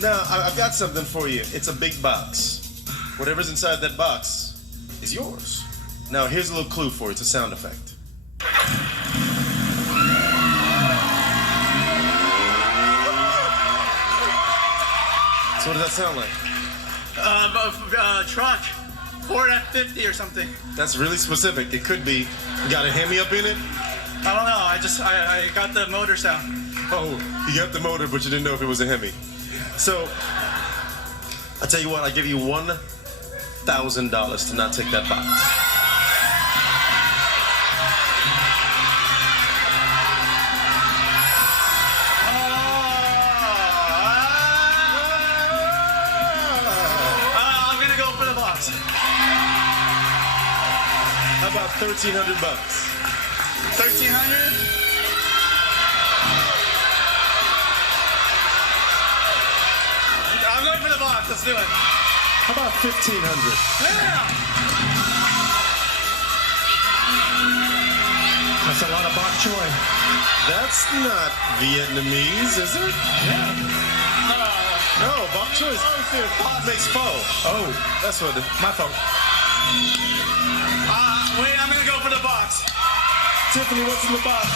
Now, I've got something for you. It's a big box. Whatever's inside that box is yours. Now, here's a little clue for you. It's a sound effect. So what does that sound like? Truck. Ford F-50 or something. That's really specific. It could be. You got a Hemi up in it? I don't know. I got the motor sound. Oh, you got the motor, but you didn't know if it was a Hemi. So, I tell you what, I give you $1,000 to not take that box. I'm gonna go for the box. How about $1,300? 1,300? I'm going for the box. Let's do it. How about $1,500? Yeah. That's a lot of bok choy. That's not Vietnamese, is it? Yeah. No, bok choy makes pho. Oh, that's what. My fault. Wait, I'm gonna go for the box. Tiffany, what's in the box?